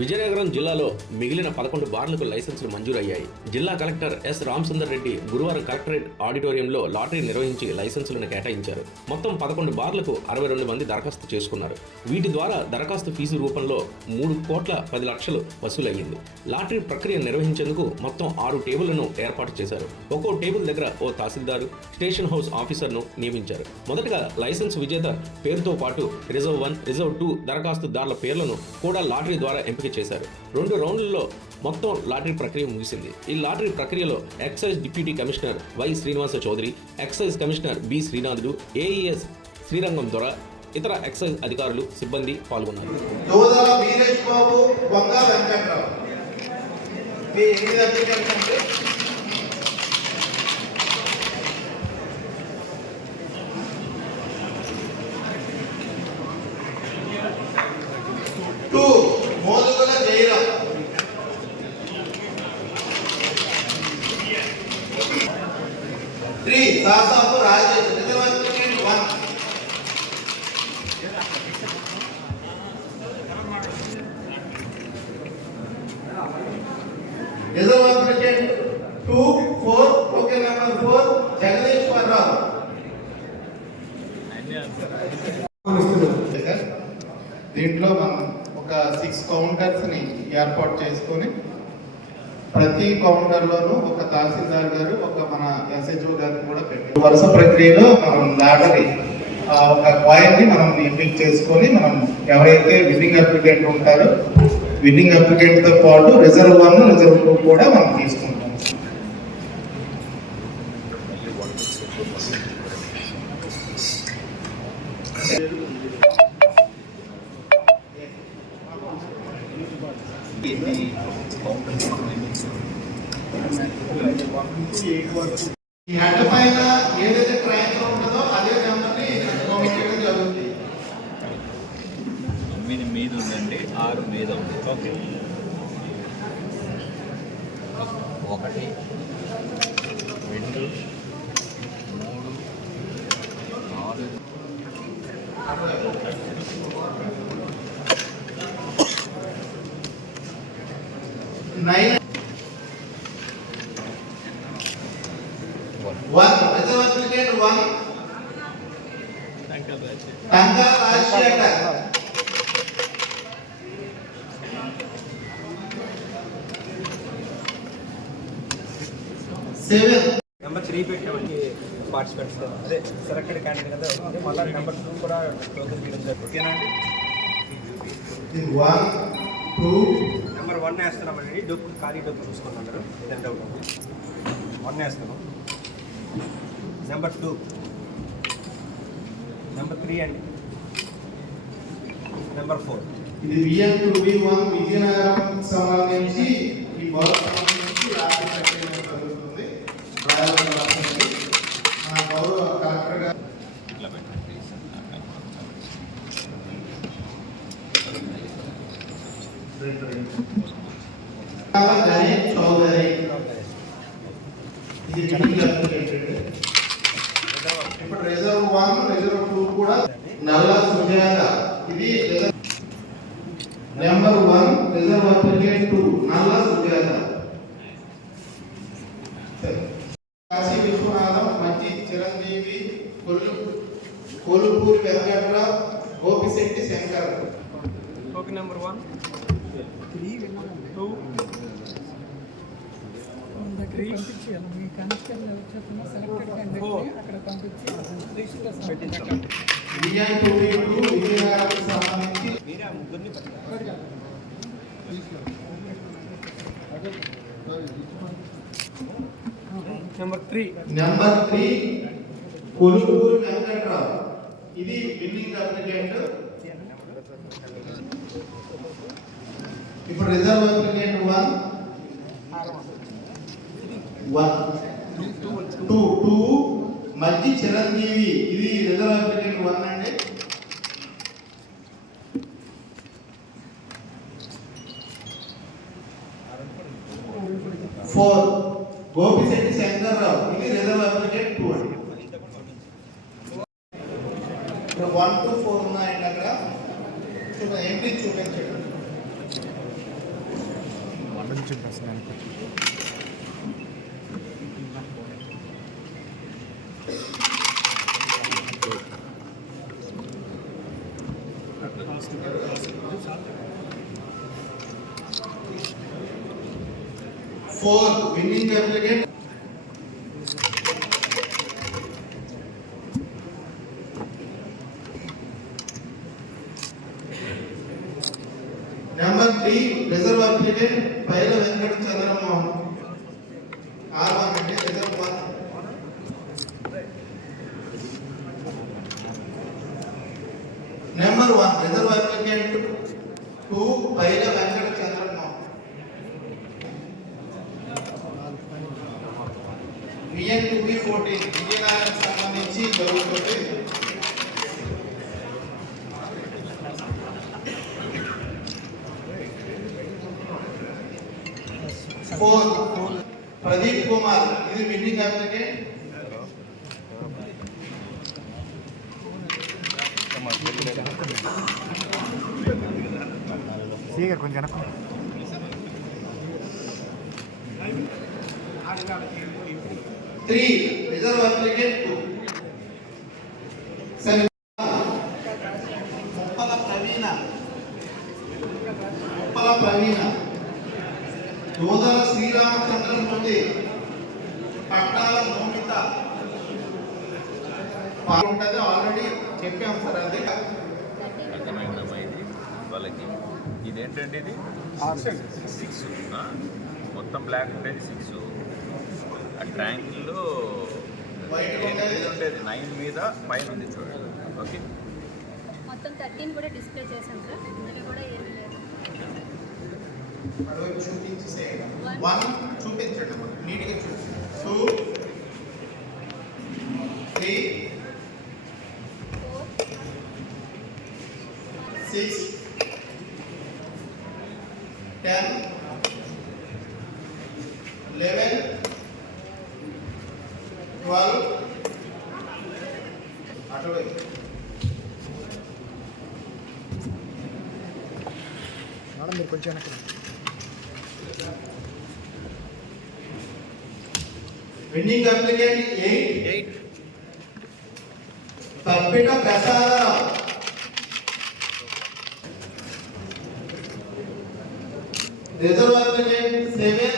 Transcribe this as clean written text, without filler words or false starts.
విజయనగరం జిల్లాలో మిగిలిన 11 బార్లకు లైసెన్సులు మంజూరయ్యాయి. జిల్లా కలెక్టర్ ఎస్ రామసుందర్ రెడ్డి గురువారం కలెక్టరేట్ ఆడిటోరియంలో లాటరీ నిర్వహించి లైసెన్సులను కేటాయించారు. మొత్తం 11 బార్లకు 62 మంది దరఖాస్తు చేసుకున్నారు. వీటి ద్వారా దరఖాస్తు ఫీజు రూపంలో 3,10,00,000 వసూలయ్యింది. లాటరీ ప్రక్రియ నిర్వహించేందుకు మొత్తం 6 టేబుళ్లను ఏర్పాటు చేశారు. ఒక్కో టేబుల్ దగ్గర ఓ తహసీల్దారు, స్టేషన్ హౌస్ ఆఫీసర్ను నియమించారు. మొదటగా లైసెన్స్ విజేత పేరుతో పాటు రిజర్వ్ 1, రిజర్వ్ 2 దరఖాస్తుదారుల పేర్లను కూడా లాటరీ ద్వారా ఎంపిక చేశారు. 2 రౌండ్లలో మొత్తం లాటరీ ప్రక్రియ ముగిసింది. ఈ లాటరీ ప్రక్రియలో excise deputy commissioner Y Srinivasa Chowdary, excise commissioner B Srinathudu, AES Srirangam Dora, ఇతర ఎక్సైజ్ అధికారులు, సిబ్బంది పాల్గొన్నారు. Modugula Jayaram, 3 Sasapu Rajesh, reserve applicant 1, reserve applicant 2, 4, token number 4 Jagadishwararao. దీంట్లో మనం ఒక 6 కౌంటర్స్ని ఏర్పాటు చేసుకొని ప్రతి కౌంటర్లోనూ ఒక తహసీల్దార్ గారు, ఒక మన ఎస్హెచ్ఓ గారిని కూడా పెట్టారు. వరుస ప్రక్రియలో మనం లాటరీ ఒక కాయిన్ని మనం ఎంపిక చేసుకొని మనం ఎవరైతే విన్నింగ్ అప్లికెంట్ ఉంటారో విన్నింగ్ అప్లికెంట్తో పాటు రిజర్వ్ 1, రిజర్వ్ 2 కూడా మనం తీసుకుంటాం. ఈ హెడ్ పైన ఏదైతే ట్రైన్ ఉంటుందో అదే నెంబర్ని చేయడం జరుగుతుంది. 9 మీద ఉందండి, 6 మీద ఉంది. ఓకే, 1, 2, 3, 4, 9, 1 రిజర్వ్ అప్లికెంట్ 1, టంకా రాజశేఖర్, 7 నెంబర్ 3 పెట్టామండి పార్టిసిపెంట్స్. అదే సెలెక్టెడ్ క్యాండిడేట్ కదా ఉంది. మళ్ళీ నెంబర్ 2 కూడా టోకెన్ తీయడం జరుగుతుంది. ఓకేనండి. 1, 2 నెంబర్ 1 వేస్తున్నామండి. డబ్బు ఖాళీ డబ్బు చూసుకున్నారు. ఏదంటే 1 వేస్తున్నాం. నెంబర్ 2, నెంబర్ 3 అండి, నెంబర్ 4. ఇది VN2B1 విజయనగరం సంబంధించి ఈ బోర్డు సంబంధించి లాటరీ ప్రక్రియ జరుగుతుంది. మన గౌరవ కలెక్టర్ గారు చౌదరి, ఇది ఇప్పుడు రిజర్వ్ 1, రిజర్వ్ 2 కూడా నల్ల సుజాత, ఇది నెంబర్ 1 రిజర్వ్ అప్లికెంట్ 2 నల్ల సుజాత. కాశీ విశ్వనాథం, మంచి చిరంజీవి, కొలుపూరి వెంకట్రావు, గోపిశెట్టి శంకర్. టోకెన్ నెంబర్ 1, 3, 2, 3 మీ కానిస్టేబుల్ వచ్చేస్తున్న సెలెక్టెడ్ క్యాండిడేట్ అక్కడ పంపించి పెట్టించాం. VN2B2 విజయనగరం సంబంధించి మీరే ముగ్గురిని నెంబర్ 3 కొలుపూరి వెంకట్రావు, ఇది విన్నింగ్ అప్లికెంట్. ఇప్పుడు రిజర్వ్ అప్లికెంట్ 1, 2 మంచి చిరంజీవి, ఇది రిజర్వ్ అప్లికెంట్ 1 అండి. 4 గోపిశెట్టి శంకర్రావు, ఇది రిజర్వ్ అప్లికెంట్ 2 అండి. 1 to 4 ఉన్నాయండి అక్కడ. ఎంట్రీ చూపించండి. కొంచెం ప్రస్తుతానికి Four, winning applicant. Number 3, reserve applicant Paila Venkat Chandramohan. R1 అంటే reserve 1. Number 1, reserve applicant 2, Paila Venkat Chandramohan. VN 2B14 Vizianagaram సంబంధించి జరుగుతుంది. ఫోర్ ప్రదీప్ కుమార్ ఇది విన్నింగ్ అప్లికెంట్. సీగర్ కొంచెం వెనక్కు. Three reserve applicant 2. సరే ముప్పల ప్రవీణ యోధల శ్రీరామచంద్రమూర్తి పట్టాల మోమిత ఉంటుంది. ఆల్రెడీ చెప్పాం సార్ అది. అర్థమైందమ్మా ఇది వాళ్ళకి ఇదేంటండి ఇది 6 మొత్తం బ్లాక్ ఉండేది 6 ఆ ట్రయాంగిల్లో వైట్ ఉండేది ఉండేది 9 మీద పైన ఉంది చూడండి. ఓకే మొత్తం 13 కూడా డిస్ప్లే చేశాం సార్. ఇందులో కూడా ఏమీ లేదు. అడవి చూపించేసేయండి. 1 చూపించండి నీట్గా చూసి. 2 3 6 10 11 12 అటువైపు మేడం మీరు కొంచెం వెనక్కి. Winning applicant 8 Tappita Prasadarao. Reserve applicant 7